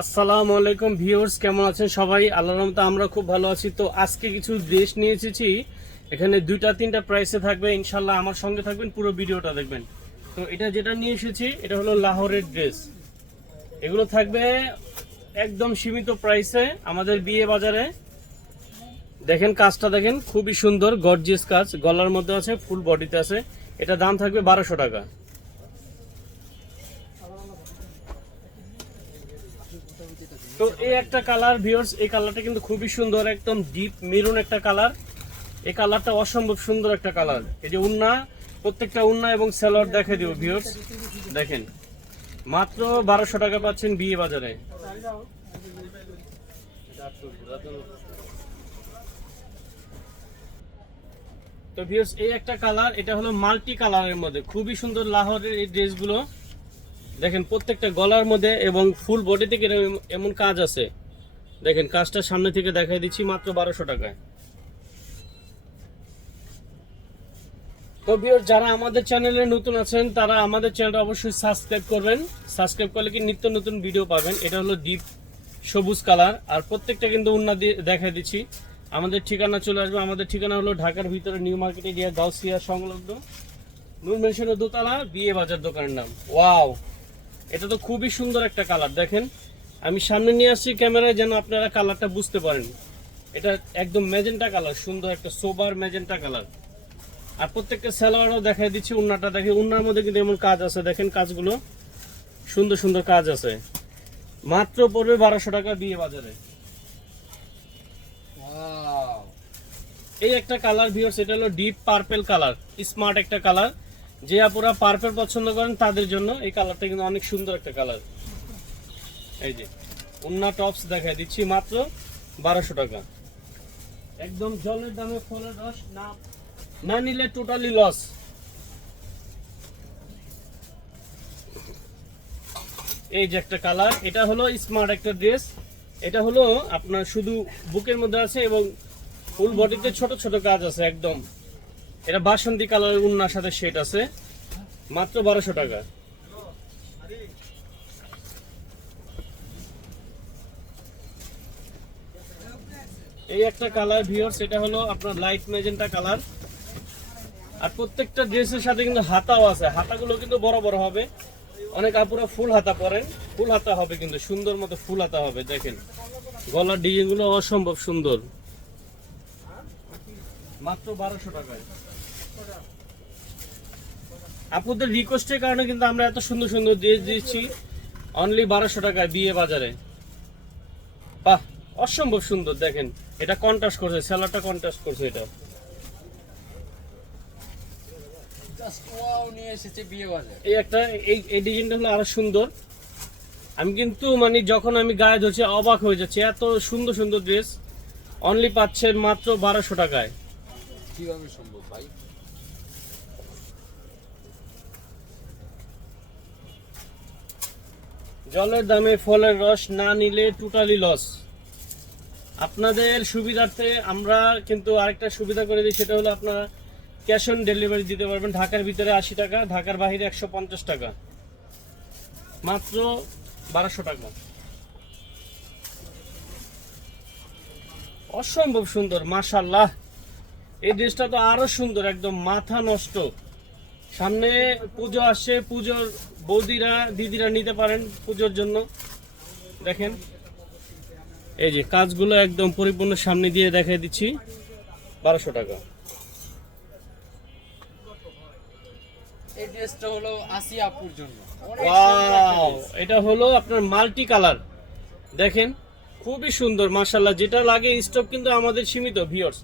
আসসালামু আলাইকুম ভিউয়ার্স, কেমন আছেন সবাই? আল্লাহর রহমতে আমরা খুব ভালো আছি। তো আজকে কিছু ড্রেস নিয়ে এসেছি। এখানে দুইটা, তিনটা প্রাইসে থাকবে। ইনশাল্লাহ আমার সঙ্গে থাকবেন, পুরো ভিডিওটা দেখবেন। তো এটা যেটা নিয়ে এসেছি, এটা হলো লাহোরের ড্রেস এগুলো থাকবে একদম সীমিত প্রাইসে আমাদের বিয়ে বাজারে। দেখেন কাজটা দেখেন, খুবই সুন্দর গর্জিয়াস কাজ। গলার মধ্যে আছে ফুল বডিতে আছে। এটা দাম থাকবে বারোশো টাকা। তো এই একটা কালার ভিউয়ার্স এই কালারটা কিন্তু খুবই সুন্দর, একদম ডিপ মেরুন একটা কালার এই কালারটা অসম্ভব সুন্দর একটা কালার এই যে উন্না, প্রত্যেকটা উন্না এবং সেলোয়ার দেখে দিব ভিউয়ার্স দেখেন, মাত্র বারোশো টাকা পাচ্ছেন বিয়ে বাজারে। তো ভিউয়ার্স এই একটা কালার এটা হলো মাল্টি কালারের মধ্যে। খুবই সুন্দর লাহোরের এই ড্রেসগুলো দেখেন, প্রত্যেকটা গলার মধ্যে এবং ফুল বডি থেকে এমন কাজ আছে। দেখেন, কাজটা সামনে থেকে দেখাই দিচ্ছি মাত্র বারোশো টাকায়। তো ভিউয়ার যারা আমাদের চ্যানেলে নতুন আছেন, তারা আমাদের চ্যানেলটা অবশ্যই সাবস্ক্রাইব করবেন। সাবস্ক্রাইব করলে কি নিত্য নতুন ভিডিও পাবেন। এটা হলো ডিপ সবুজ কালার আর প্রত্যেকটা কিন্তু উন্না দিয়ে দিচ্ছি। আমাদের ঠিকানা চলে আসবে। আমাদের ঠিকানা হলো ঢাকার ভিতরে নিউ মার্কেট এরিয়া, গাউসিয়া সংলগ্ন। নূর মেনশনের দোতলা, বিয়ে বাজার দোকানের নাম। ওয়াও এটা তো খুবই সুন্দর একটা কালার দেখেন। আমি সামনে নিয়ে আসছি ক্যামেরায় যেন আপনারা কালারটা বুঝতে পারেন। এটা একদম ম্যাজেন্টা কালার সুন্দর একটা সোবার ম্যাজেন্টা কালার। আর প্রত্যেকটা স্যালোয়ারও দেখাই দিচ্ছি উন্নাটা দেখে। উন্নার মধ্যে কিন্তু এমন কাজ আছে দেখেন কাজগুলো। সুন্দর সুন্দর কাজ আছে। মাত্র পড়বে বারোশো টাকা বিয়ে বাজারে। এই একটা কালার ভিউয়ার্স সেটা হলো ডিপ পার্পেল কালার স্মার্ট একটা কালার। যে আপুরা পার্পেল পছন্দ করেন তাদের জন্য এই কালারটা কিন্তু অনেক সুন্দর একটা কালার। এই যে উন্না টপস দেখাই দিচ্ছি মাত্র বারোশো টাকা। একদম জলের দামে ফলের রস না না নিলে টোটালি লস এই যে একটা কালার এটা হলো স্মার্ট একটা ড্রেস এটা হলো আপনার শুধু বুকের মধ্যে আছে এবং ফুল বডিতে ছোট ছোট কাজ আছে একদম। এটা বাসন্তী কালারের উন্নার সাথে সেট আছে। মাত্র বারোশো টাকা। এই একটা কালার ভিউয়ার্স সেটা হলো আপনার লাইট ম্যাজেন্টা কালার। আর প্রত্যেকটা ড্রেসের সাথে কিন্তু হাতাও আছে। হাতাগুলো কিন্তু বড় বড় হবে। অনেক আপুরা ফুল হাতা পরেন। ফুল হাতা হবে কিন্তু, সুন্দর মতো ফুল হাতা হবে, দেখেন। গলার ডিজাইনগুলো অসম্ভব সুন্দর। মাত্র বারোশো টাকায়। আপুদের রিকোয়েস্টের কারণে কিন্তু আমরা এত সুন্দর সুন্দর ড্রেস দিচ্ছি। অনলি বারোশো টাকায় বিয়ে বাজারে। বাহ অসম্ভব সুন্দর দেখেন। এটা কন্ট্রাস্ট করছে সেলারটা কন্ট্রাস্ট করছে এটা। এই একটা এই এই ডিজাইনটা হলো আরও সুন্দর। আমি কিন্তু মানে যখন আমি গায়ে ধরছি অবাক হয়ে যাচ্ছি এত সুন্দর সুন্দর ড্রেস অনলি পাচ্ছেন মাত্র বারোশো টাকায়। কীভাবে সম্ভব ভাই? জলের দামে ফলের রস না নিলে টোটালি লস আপনাদের সুবিধার্থে আমরা কিন্তু আরেকটা সুবিধা করে দিই, সেটা হলো আপনারা ক্যাশ অন ডেলিভারি দিতে পারবেন। ঢাকার ভিতরে আশি টাকা, ঢাকার বাইরে একশো পঞ্চাশ টাকা। মাত্র বারোশো টাকা। অসম্ভব সুন্দর মাশাল্লাহ এই ড্রেসটা তো আরও সুন্দর, একদম মাথা নষ্ট। সামনে পুজো আসছে পুজোর বৌদিরা দিদিরা নিতে পারেন পুজোর জন্য। দেখেন। এই যে কাজগুলো একদম পরিপূর্ণ সামনে দিয়ে দেখাই দিচ্ছি। বারোশো টাকা। এটা হলো আপনার মাল্টি কালার। দেখেন খুবই সুন্দর মাশাল্লাহ যেটা লাগে স্টক কিন্তু আমাদের সীমিত ভিউয়ার্স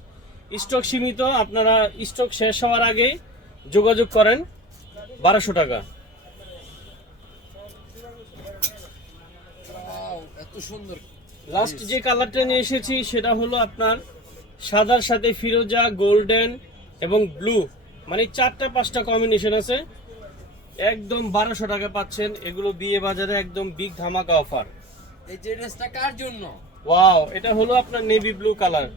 স্টক সীমিত আপনারা স্টক শেষ হওয়ার আগে যোগাযোগ করেন। বারোশো টাকা Wow, এত সুন্দর। লাস্ট যে কালারটা নিয়ে এসেছি সেটা হলো আপনার সাদার সাথে ফিরোজা গোল্ডেন এবং ব্লু মানে চারটা পাঁচটা কম্বিনেশন আছে। একদম বারোশো টাকা পাচ্ছেন। এগুলো বিয়ে বাজারে একদম বিগ ধামাকা অফার এই যে ড্রেসটা কার জন্য? ওয়াও এটা হলো আপনার নেভি ব্লু কালার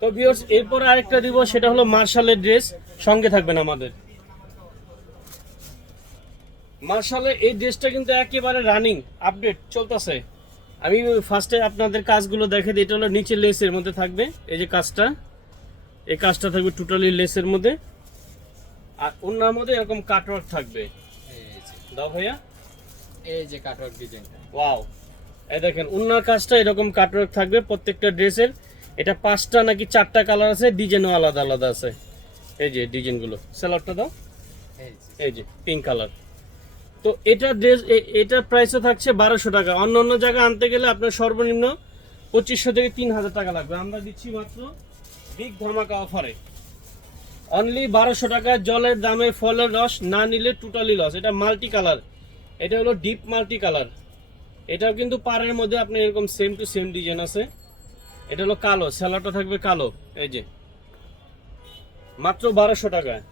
তো ভিউয়ার্স এরপর আরেকটা দিব সেটা হলো মার্শালের ড্রেস সঙ্গে থাকবেন আমাদের। মার্শালের এই ড্রেসটা কিন্তু একেবারে রানিং আপডেট চলতেছে। আমি ফার্স্টে আপনাদের কাজগুলো দেখে দিই। এটা হলো নিচে লেসের মধ্যে থাকবে। এই যে কাজটা এই কাজটা থাকবে টোটালি লেসের মধ্যে। আর অন্যার মধ্যে এরকম কাটওয়ার্ক থাকবে। দাও ভাইয়া। এই যে কাটওয়ার্ক ডিজাইনটা ওয়াও এই দেখেন উন্নার কাজটা এরকম কাটওয়ার্ক থাকবে প্রত্যেকটা ড্রেসের। এটা পাঁচটা নাকি চারটা কালার আছে ডিজাইনও আলাদা আলাদা আছে। এই যে ডিজাইনগুলো সেলারটা দাও। এই যে। পিঙ্ক কালার তো এটা ড্রেস এটার প্রাইসও থাকছে বারোশো টাকা। অন্য অন্য জায়গায় আনতে গেলে আপনার সর্বনিম্ন পঁচিশশো থেকে তিন হাজার টাকা লাগবে। আমরা দিচ্ছি মাত্র বিগ ধামাকা অফারে অনলি বারোশো টাকা জলের দামে ফলের রস না নিলে টোটালি লস এটা মাল্টি কালার এটা হলো ডিপ মাল্টি কালার এটাও কিন্তু পাড়ের মধ্যে আপনি এরকম সেম টু সেম ডিজাইন আছে। এটা হলো কালো। স্যালাডটা থাকবে কালো। এই যে। মাত্র বারোশো টাকায়।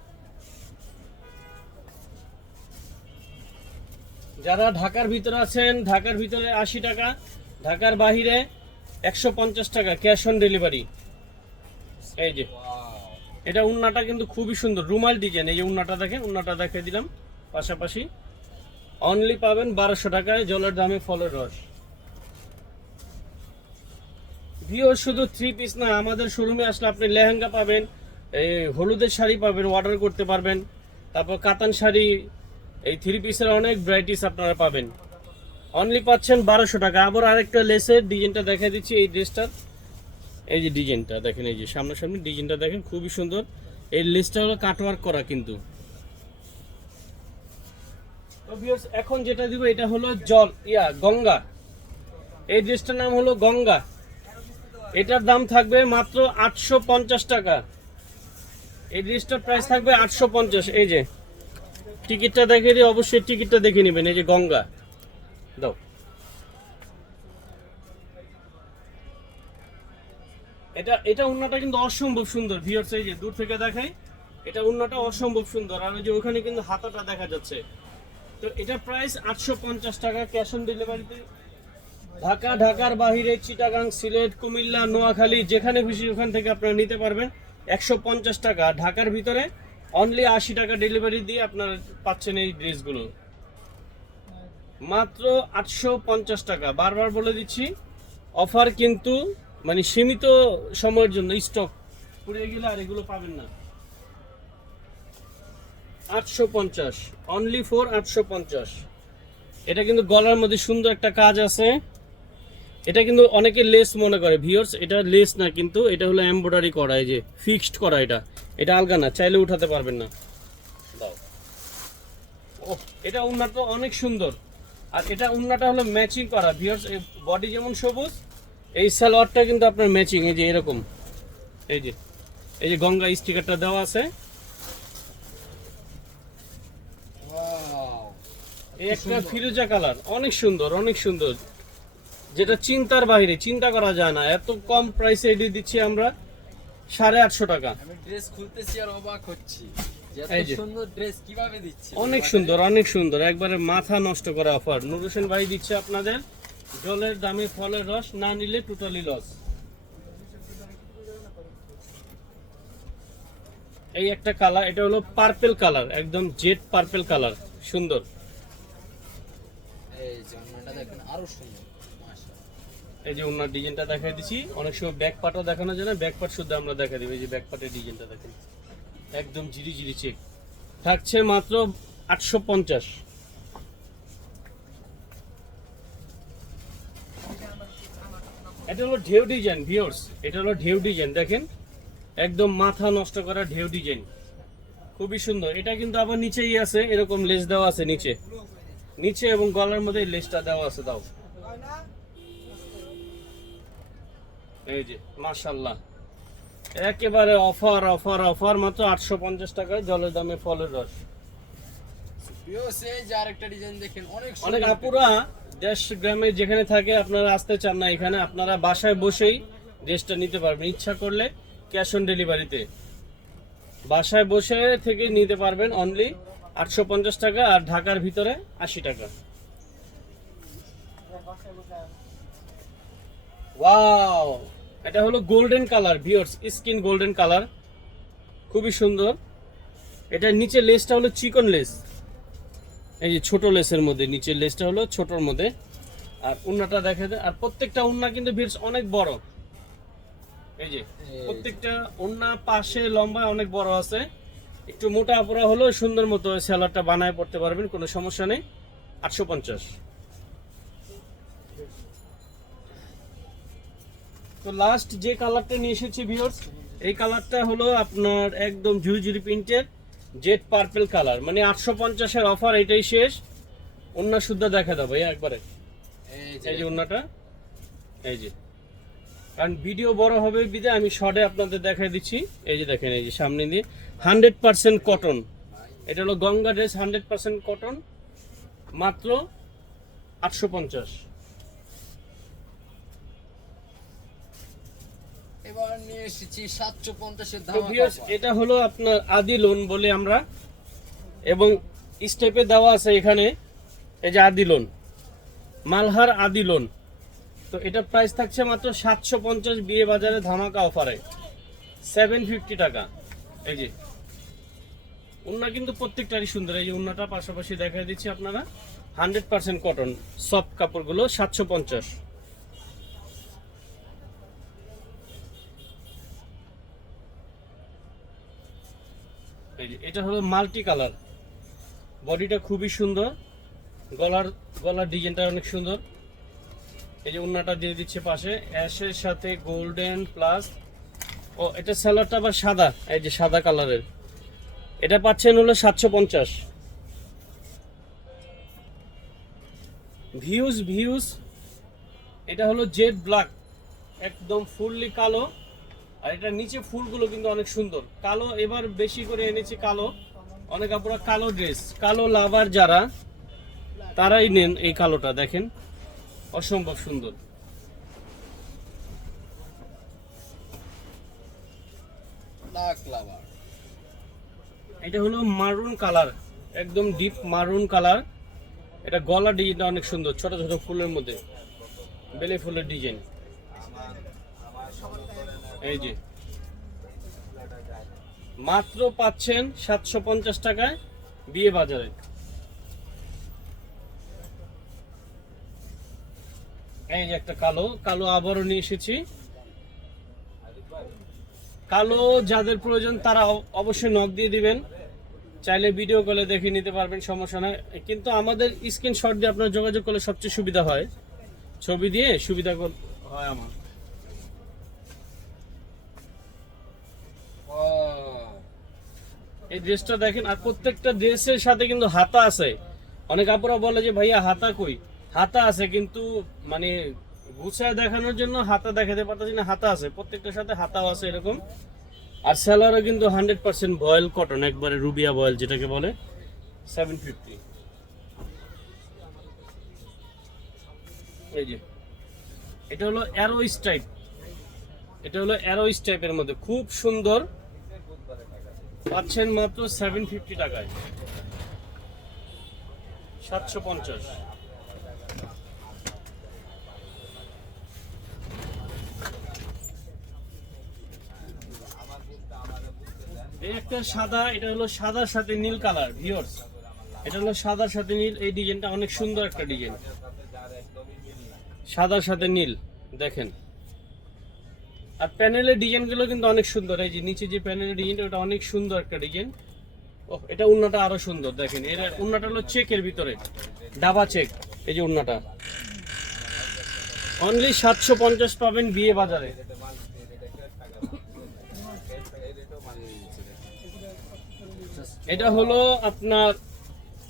যারা ঢাকার ভিতরে আছেন, ঢাকার ভিতরে আশি টাকা, ঢাকার বাহিরে একশো পঞ্চাশ টাকা ক্যাশ অন ডেলিভারি। এই যে, এটা উন্নাটা কিন্তু খুবই সুন্দর, রুমাল ডিজাইন, এই যে উন্নাটা দেখেন, উন্নাটা দেখিয়ে দিলাম, পাশাপাশি অনলি পাবেন বারোশো টাকায়, জলের দামে ফলের রস। ভিও শুধু থ্রি পিস না, আমাদের শোরুমে আসলে আপনি লেহেঙ্গা পাবেন, এই হলুদের শাড়ি পাবেন অর্ডার করতে পারবেন, তারপর কাতান শাড়ি এই থ্রি পিসের অনেক ভ্যারাইটিস আপনারা পাবেন। অনলি পাচ্ছেন বারোশো টাকা। আবার আরেকটা লেসের ডিজাইনটা দেখা দিচ্ছি এই ড্রেসটার এই যে ডিজাইনটা দেখেন এই যে সামনাসামনি ডিজাইনটা দেখেন, খুবই সুন্দর। এই লেসটা হলো কাটওয়ার্ক করা কিন্তু। এখন যেটা দিব, এটা হলো জল ইয়া, গঙ্গা। এই ড্রেসটার নাম হলো গঙ্গা। এটার দাম থাকবে মাত্র আটশো পঞ্চাশ টাকা। এই ড্রেসটার প্রাইস থাকবে আটশো পঞ্চাশ, এই যে। টিকিটটা দেখে দিয়ে অবশ্যই টিকিটটা দেখে নেবেন, এই যে গঙ্গা। দাও। এটা এটা উন্নাটা কিন্তু অসম্ভব সুন্দর এই যে দূর থেকে দেখাই, এটা উন্নাটা অসম্ভব সুন্দর, আর ওই যে ওখানে কিন্তু হাতাটা দেখা যাচ্ছে। তো এটা প্রাইস আটশো পঞ্চাশ টাকা, ক্যাশ অন ডেলিভারিতে। ঢাকা, ঢাকার বাহিরে চিটাগাং, সিলেট, কুমিল্লা, নোয়াখালী, যেখানে খুশি ওখান থেকে আপনারা নিতে পারবেন। একশো পঞ্চাশ টাকা, ঢাকার ভিতরে অনলি আশি টাকা ডেলিভারি দিয়ে আপনার পাচ্ছেন এই ড্রেসগুলো। মাত্র আটশো পঞ্চাশ টাকা। বারবার বলে দিচ্ছি অফার কিন্তু মানে সীমিত সময়ের জন্য স্টক পুড়ে গেলে আর এগুলো পাবেন না। আটশো পঞ্চাশ অনলি ফোর আটশো পঞ্চাশ। এটা কিন্তু গলার মধ্যে সুন্দর একটা কাজ আছে। এটা কিন্তু অনেকে লেস মনে করে। ভিওর্স এটা লেস না কিন্তু এটা হলো এমব্রয়ডারি করা এই যে ফিক্সড করা এটা। এটা আলগা না চাইলে উঠাতে পারবেন না। দাও। ও এটা উন্নাটা অনেক সুন্দর। আর এটা উন্নাটা হলো ম্যাচিং করা। ভিউয়ার্স বডি যেমন সবুজ এই সালোয়ারটা কিন্তু আপনার ম্যাচিং এই যে এরকম। এই যে এই যে গঙ্গা স্টিকারটা দেওয়া আছে। একটা ফিরোজা কালার অনেক সুন্দর অনেক সুন্দর। যেটা চিন্তার বাইরে চিন্তা করা যায় না। এত কম প্রাইসে এটি দিচ্ছি আমরা সাড়ে আটশো টাকা। ড্রেস খুলতেছি আর অবাক হচ্ছি অনেক সুন্দর অনেক সুন্দর। একবারে মাথা নষ্ট করা অফার নুর হোসেন ভাই দিচ্ছে আপনাদের জলের দামে ফলের রস না নিলে টোটালি লস এই একটা কালার এটা হলো পার্পেল কালার একদম জেড পার্পেল কালার সুন্দর। এই যে দেখেন আরও সুন্দর। এই যে ওনার ডিজাইনটা দেখাই দিচ্ছি অনেক সময় ব্যাক পার্টও দেখানো যায় না ব্যাক পার্ট শুদ্ধ আমরা দেখা দিই এই যে ব্যাক পার্টের ডিজাইনটা দেখেন। একদম জিরি চেক থাকছে মাত্র আটশো পঞ্চাশ। এটা হলো ঢেউ ডিজাইন ভিওর্স এটা হলো ঢেউ ডিজাইন, দেখেন। একদম মাথা নষ্ট করা ঢেউ ডিজাইন। খুবই সুন্দর। এটা কিন্তু আবার নিচেই আছে, এরকম লেস দেওয়া আছে নিচে। নিচে এবং গলার মধ্যে লেসটা দেওয়া আছে, দাও। এই যে মাশাল্লাহ একেবারে অফার অফার অফার মাত্র আটশো পঞ্চাশ টাকায় জলের দামে ফলের রস। অনেক আপুরা দেশ গ্রামে যেখানে থাকে আপনারা আসতে চান না এখানে আপনারা বাসায় বসেই ড্রেসটা নিতে পারবেন। ইচ্ছা করলে ক্যাশ অন ডেলিভারিতে বাসায় বসে থেকে নিতে পারবেন অনলি আটশো পঞ্চাশ টাকা আর ঢাকার ভিতরে আশি টাকা। ওয়াও এটা হলো golden colour viewers skin golden colour খুবই সুন্দর। এটা নিচে লেসটা হলো চিকন লেস এই যে ছোট লেসের মধ্যে নিচের লেসটা হলো ছোটর মধ্যে। আর উন্নাটা দেখা যায় আর প্রত্যেকটা উন্না কিন্তু ভিড় অনেক বড়। এই যে প্রত্যেকটা উন্না পাশে লম্বা অনেক বড় আছে। একটু মোটা আপোড়া হলেও সুন্দর মতো স্যালাডটা বানায় পড়তে পারবেন কোনো সমস্যা নেই। আটশো পঞ্চাশ। তো লাস্ট যে কালারটা নিয়ে এসেছি ভিউয়ার্স এই কালারটা হলো আপনার একদম ঝুড়ি প্রিন্টের জেড পার্পল কালার মানে আটশো পঞ্চাশের অফার এটাই শেষ। অন্য শুদ্ধ দেখা দেবো এই একবারে। এই যে। এই যে অন্যটা এই যে। কারণ ভিডিও বড় হবে বিদে আমি শর্টে আপনাদের দেখাই দিচ্ছি। এই যে দেখেন এই যে সামনে দিয়ে। হান্ড্রেড পার্সেন্ট কটন এটা হলো Ganga dress hundred percent cotton মাত্র আটশো পঞ্চাশ। এবার নিয়ে এসেছি সাতশো পঞ্চাশের দাম এটা হলো আপনার আদি লোন বলে আমরা এবং স্টেপে দেওয়া আছে এখানে এই যে আদি লোন মালহার আদি লোন তো এটা প্রাইস থাকছে মাত্র সাতশো পঞ্চাশ বিয়ে বাজারে ধামাকা অফারে সেভেন ফিফটি টাকা এই যে। উন্না কিন্তু প্রত্যেকটারই সুন্দর এই যে উন্নাটা পাশাপাশি দেখাই দিচ্ছি আপনারা। হান্ড্রেড পার্সেন্ট কটন সফট কাপড়গুলো সাতশো পঞ্চাশ। যে, এটা হলো মাল্টি কালার। বডিটা খুবই সুন্দর। গলার গলার ডিজাইনটা অনেক সুন্দর। এই যে উন্নাটা দিয়ে দিচ্ছে পাশে। অ্যাশের সাথে গোল্ডেন প্লাস, ও, এটা স্যালাডটা আবার সাদা, এই যে সাদা কালারের। এটা পাচ্ছেন হলো সাতশো পঞ্চাশ। ভিউজ ভিউজ, এটা হলো জেড ব্ল্যাক। একদম ফুললি কালো। আর এটা নিচে ফুলগুলো কিন্তু অনেক সুন্দর। কালো এবার বেশি করে এনেছি কালো। অনেক আপুরা কালো ড্রেস কালো লাভার যারা তারাই নেন এই কালোটা দেখেন। অসম্ভব সুন্দর। লাভার এটা হলো মারুন কালার একদম ডিপ মারুন কালার এটা গলা ডিজাইনটা অনেক সুন্দর ছোট ছোট ফুলের মধ্যে বেলে ফুলের ডিজাইন এই যে। মাত্র পাচ্ছেন সাতশো পঞ্চাশ টাকায় বিয়ে বাজারে। এই যে একটা কালো কালো আবারও নিয়ে এসেছি। কালো যাদের প্রয়োজন তারা অবশ্যই নখ দিয়ে দিবেন। চাইলে ভিডিও কলে দেখে নিতে পারবেন, সমস্যা নয় কিন্তু আমাদের স্ক্রিনশট দিয়ে আপনার যোগাযোগ করলে সবচেয়ে সুবিধা হয়। ছবি দিয়ে সুবিধা হয় আমার। এই ড্রেসটা দেখেন, আর প্রত্যেকটা ড্রেসের সাথে কিন্তু হাতা আছে। অনেক আপুরা বলে যে, ভাইয়া, হাতা কই? হাতা আছে কিন্তু মানে গুছায় দেখানোর জন্য হাতা দেখাতে পারতেছি না, হাতা আছে। প্রত্যেকটার সাথে হাতাও আছে এরকম। আর সেলারও কিন্তু হান্ড্রেড পার্সেন্ট বয়েল কটন, একবারে রুবিয়া বয়েল যেটাকে বলে সেভেন ফিফটি এই যে, এটা হলো অ্যারো স্টাইপ এটা হলো অ্যারো স্টাইপের মধ্যে। খুব সুন্দর পাচ্ছেন মাত্র সেভেন ফিফটি টাকায়। সাতশো পঞ্চাশ। এই একটা সাদা, এটা হলো সাদার সাথে নীল কালার ভিওর্স এটা হলো সাদার সাথে নীল, এই ডিজাইনটা অনেক সুন্দর একটা ডিজাইন সাদার সাথে নীল, দেখেন। আর প্যানেলের ডিজাইনগুলো কিন্তু অনেক সুন্দর। এই যে নিচে যে প্যানেলের ডিজাইনটা ওটা অনেক সুন্দর একটা ডিজাইন। ও এটা উন্নাটা আরও সুন্দর, দেখেন। এর উন্নাটা হলো চেকের ভিতরে, ডাবা চেক, এই যে উন্নাটা। অনলি সাতশো পঞ্চাশ পাবেন বিয়ে বাজারে। এটা হলো আপনার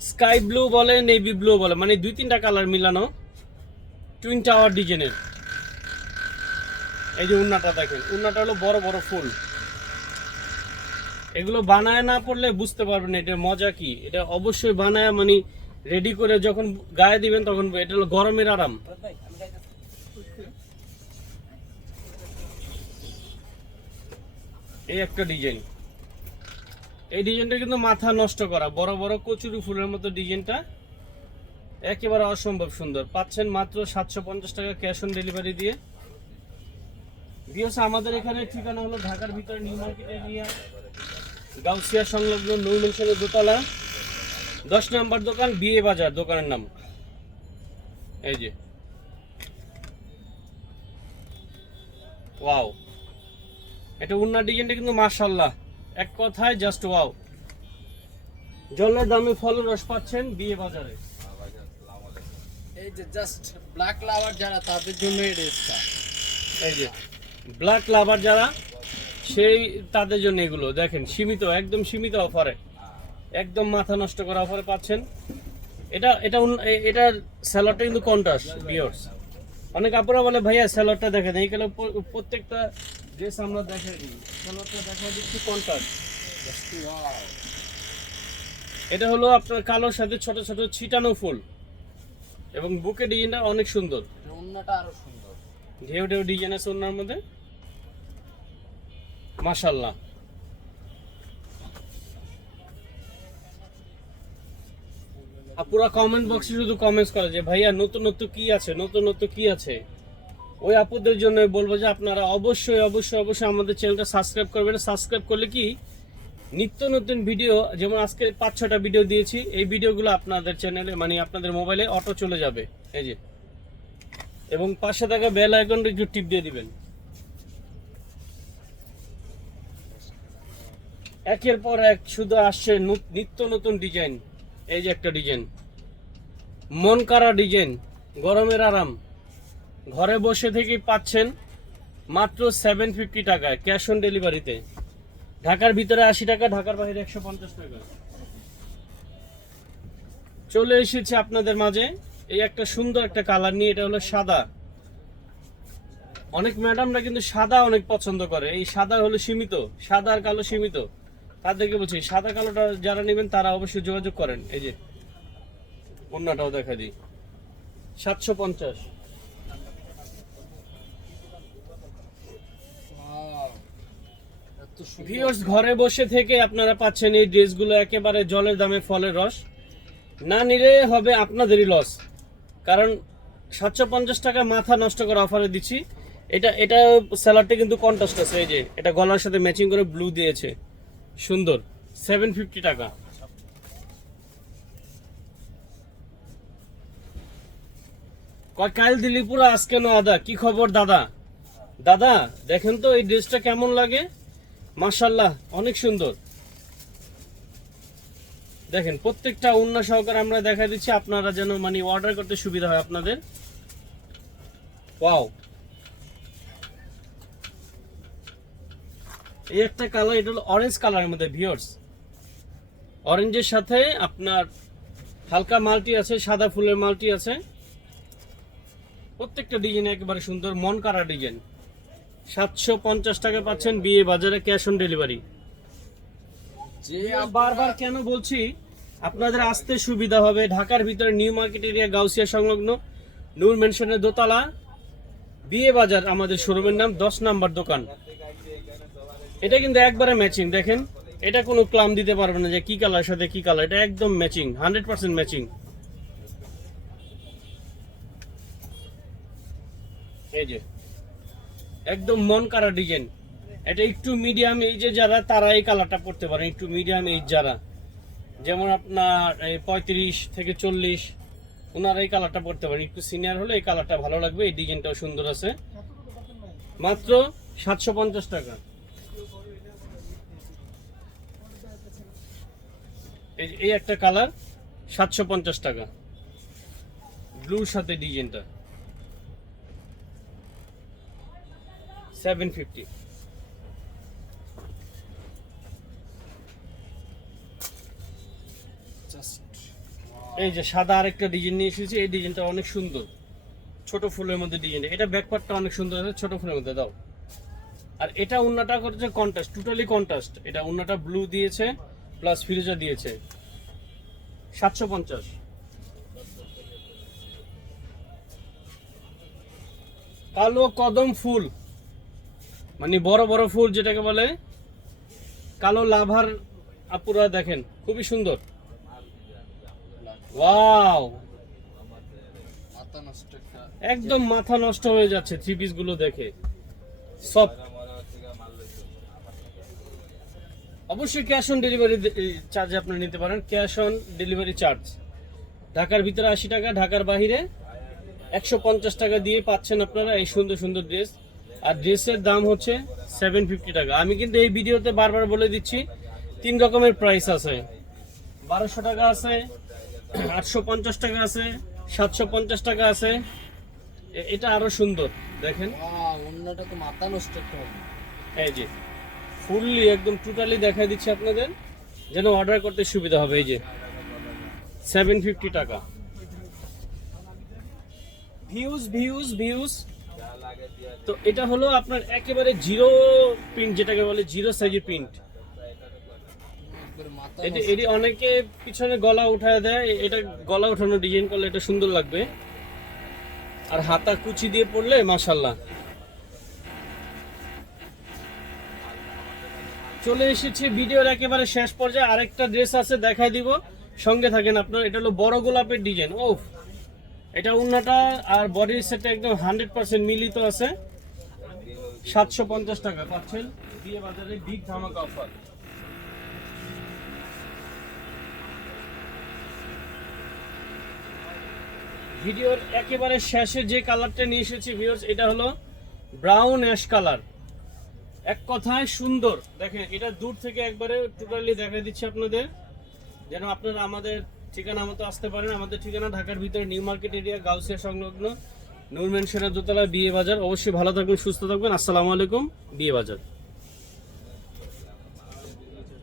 স্কাই ব্লু বলে নেভি ব্লু বলে মানে দুই তিনটা কালার মিলানো। টুইন টাওয়ার ডিজাইনের। এই যে উন্নাটা দেখেন, উন্নাটা হলো বড় বড় ফুল। এগুলো বানায় না পড়লে বুঝতে পারবেন এটা মজা কি। এটা অবশ্যই বানায় মানে রেডি করে যখন গায়ে দিবেন তখন এটা হলো গরমের আরাম। এই একটা ডিজাইন এই ডিজাইনটা কিন্তু মাথা নষ্ট করা, বড় বড় কচুরি ফুলের মতো ডিজাইনটা একেবারে অসম্ভব সুন্দর। পাচ্ছেন মাত্র সাতশো পঞ্চাশ টাকা ক্যাশ অন ডেলিভারি দিয়ে। বিয়স আমাদের এখানে ঠিকানা হলো ঢাকার ভিতরে নিউ মার্কেট এরিয়া গাউসিয়া সংলগ্ন নৌ মেনশনের দোতলা দশ নাম্বার দোকান বিয়ে বাজার দোকানের নাম। এই যে। ওয়াও। এটা উন্নার ডিজাইনটা কিন্তু মাশাল্লাহ এক কথায় জাস্ট ওয়াও জলের দামে ফলের রস পাচ্ছেন বিয়ে বাজারে। এই যে জাস্ট ব্ল্যাক লাভার যারা তাদের জন্য এই ড্রেসটা। এই যে। ব্ল্যাক লাভার যারা, সেই তাদের জন্য এগুলো। দেখেন, সীমিত, একদম সীমিত অফারে একদম মাথা নষ্ট করা অফারে পাচ্ছেন। এটা এটা উন- এ- এটার স্যালাডটা কিন্তু কন্ট্রাস্ট বিয়ার্স অনেক আপনারা বলে, ভাইয়া স্যালাডটা দেখে দেয় এখানে প- প্রত্যেকটা ড্রেস আমরা দেখাই দিই। স্যালাডটা দেখা দিচ্ছি কন্ট্রাস্ট এটা হলো আপনার কালোর সাথে ছোট ছোট ছিটানো ফুল। এবং বুকে ডিজাইনটা অনেক সুন্দর। অন্যটা আরও সুন্দর। ঢেউ ঢেউ ডিজাইন আছে ওনার মধ্যে? মাশাল্লাহ। আপুরা কমেন্ট বক্সে শুধু কমেন্টস করে যে, ভাইয়া, নতুন নতুন কি আছে? নতুন নতুন কি আছে? ওই আপুদের জন্য বলব যে, আপনারা অবশ্যই অবশ্যই অবশ্যই আমাদের চ্যানেলটা সাবস্ক্রাইব করবেন। সাবস্ক্রাইব করলে কি? নিত্য নতুন ভিডিও যেমন আজকে পাঁচ ছটা ভিডিও দিয়েছি, এই ভিডিওগুলো আপনাদের চ্যানেলে মানে আপনাদের মোবাইলে অটো চলে যাবে। এই যে। এবং পাশে থাকা বেল আইকনটা একটু টিপ দিয়ে দিবেন। একের পর এক শুধু আসছে নিত্য নতুন ডিজাইন। এই যে একটা ডিজাইন। মন কারা ডিজাইন, গরমের আরাম। ঘরে বসে থেকেই পাচ্ছেন মাত্র সেভেন ফিফটি টাকায় ক্যাশ অন ডেলিভারিতে ঢাকার ভিতরে আশি টাকা, ঢাকার বাইরে একশো পঞ্চাশ টাকা। চলে এসেছে আপনাদের মাঝে এই একটা সুন্দর একটা কালার নিয়ে, এটা হলো সাদা। অনেক ম্যাডামরা কিন্তু সাদা অনেক পছন্দ করে। এই সাদা হলো সীমিত, সাদা আর কালো সীমিত। তাদেরকে বলছি, সাদা কালোটা যারা নেবেন, তারা অবশ্যই যোগাযোগ করেন। এই যে অন্যটাও দেখা দিই। সাতশো পঞ্চাশ। ঘরে বসে থেকে আপনারা পাচ্ছেন এই ড্রেসগুলো, একেবারে জলের দামে ফলের রস। না নিলে হবে আপনাদেরই লস। কারণ সাতশো পঞ্চাশ টাকা মাথা নষ্ট করে অফারে দিচ্ছি। এটা এটা স্যালাডটা কিন্তু কন্ট্রাস্ট আছে, এই যে, এটা গলার সাথে ম্যাচিং করে ব্লু দিয়েছে। সুন্দর সেভেন ফিফটি টাকা। কাল দিলি পুরো আজকে নো আদা? কি খবর দাদা? দাদা, দেখেন তো এই ড্রেসটা কেমন লাগে? মাশাল্লাহ অনেক সুন্দর। দেখেন প্রত্যেকটা উন্না সহকারে আমরা দেখা দিচ্ছি আপনারা যেন মানে অর্ডার করতে সুবিধা হয় আপনাদের। ওয়াও এই একটা কালার এটা হলো অরেঞ্জ কালারের মধ্যে ভিউয়ার্স অরেঞ্জের সাথে আপনার হালকা মালটি আছে সাদা ফুলের মালটি আছে। প্রত্যেকটা ডিজাইন একেবারে সুন্দর মন কারা ডিজাইন সাতশো পঞ্চাশ টাকা পাচ্ছেন বিয়ে বাজারে ক্যাশ অন ডেলিভারি যে বারবার কেন বলছি আপনাদের আসতে সুবিধা হবে ঢাকার ভিতরে নিউ মার্কেট এরিয়া গাউসিয়া সংলগ্ন। নূর মেনশনের দোতলা। বিয়ে বাজার আমাদের শোরুমের নাম, দশ নাম্বার দোকান। এটা কিন্তু একবারে ম্যাচিং দেখেন। এটা কোনো ক্লাম দিতে পারবে না যে কি কালার, সাথে কি কালার। এটা একদম ম্যাচিং হান্ড্রেড পার্সেন্ট ম্যাচিং এই যে, একদম মন কারা ডিজাইন। এটা একটু মিডিয়াম এই যে যারা, তারা এই কালারটা পড়তে পারেন, একটু মিডিয়াম এই যারা। যেমন আপনার এই পঁয়ত্রিশ থেকে চল্লিশ ওনারা এই কালারটা পড়তে পারেন। একটু সিনিয়র হলে এই কালারটা ভালো লাগবে, এই ডিজাইনটাও সুন্দর আছে। মাত্র সাতশো পঞ্চাশ টাকা। এই এই একটা কালার সাতশো পঞ্চাশ টাকা। ব্লুর সাথে ডিজাইনটা সেভেন ফিফটি এই যে সাদা আরেকটা ডিজাইন নিয়ে এসেছি, এই ডিজাইনটা অনেক সুন্দর। ছোট ফুলের মধ্যে ডিজাইন এটা ব্যাকপার্টটা অনেক সুন্দর আছে, ছোট ফুলের মধ্যে, দাও। আর এটা উন্নাটা করেছে কন্ট্রাস্ট টোটালি কন্ট্রাস্ট এটা উন্নাটা ব্লু দিয়েছে প্লাস ফিরোজা দিয়েছে। সাতশো পঞ্চাশ। কালো কদম ফুল মানে বড় বড় ফুল যেটাকে বলে, কালো লাভার আপুরা দেখেন, খুবই সুন্দর। ওয়াও একদম মাথা নষ্ট হয়ে যাচ্ছে থ্রি পিসগুলো দেখে। সব। অবশ্যই ক্যাশ অন ডেলিভারি চার্জ আপনি নিতে পারেন। ক্যাশ অন ডেলিভারি চার্জ ঢাকার ভিতরে আশি টাকা, ঢাকার বাইরে একশো পঞ্চাশ টাকা দিয়ে পাচ্ছেন আপনারা এই সুন্দর সুন্দর ড্রেস আর ড্রেসের দাম হচ্ছে সেভেন ফিফটি টাকা। আমি কিন্তু এই ভিডিওতে বারবার বলে দিচ্ছি, তিন রকমের প্রাইস আছে। বারোশো টাকা আছে আটশো পঞ্চাশ টাকা আছে সাতশো পঞ্চাশ টাকা আছে। এটা আরও সুন্দর দেখেন। অন্যটা তো মাথা নষ্ট হবে। এই যে ফুললি একদম টোটালি দেখা দিচ্ছি আপনাদের যেন অর্ডার করতে সুবিধা হবে এই যে। সেভেন ফিফটি টাকা। ভিউজ ভিউজ ভিউজ তো এটা হলো আপনার একেবারে জিরো প্রিন্ট যেটাকে বলে জিরো সাইজের প্রিন্ট এটা অনেকে পিছনে গলা উঠায় দেয়। এটা গলা উঠানো ডিজাইন করলে এটা সুন্দর লাগবে। আর হাতা কুচি দিয়ে পড়লে মাশাল্লাহ চলে এসেছে ভিডিওর একেবারে শেষ পর্যায়ে। আরেকটা ড্রেস আছে দেখাই দিব। সঙ্গে থাকেন আপনার। এটা হলো বড় গোলাপের ডিজাইন ও এটা উন্নাটা আর বডির সেটটা একদম হান্ড্রেড পার্সেন্ট মিলিত আছে। সাতশো পঞ্চাশ টাকা পাচ্ছেন। বিয়ে বাজারে বিগ ধামাকা অফার ভিডিওর একেবারে শেষে যে কালারটা নিয়ে এসেছি ভিউয়ার্স এটা হলো ব্রাউন অ্যাশ কালার এক কথায় সুন্দর। দেখেন, এটা দূর থেকে একবারে টোটালি দেখা দিচ্ছি আপনাদের। যেন আপনারা আমাদের ঠিকানা মতো আসতে পারেন। আমাদের ঠিকানা ঢাকার ভিতরে নিউ মার্কেট এরিয়া গাউসিয়া সংলগ্ন নূর মেনশনের দোতলা বিয়ে বাজার। অবশ্যই ভালো থাকবেন, সুস্থ থাকবেন। আসসালামু আলাইকুম, বিয়ে বাজার।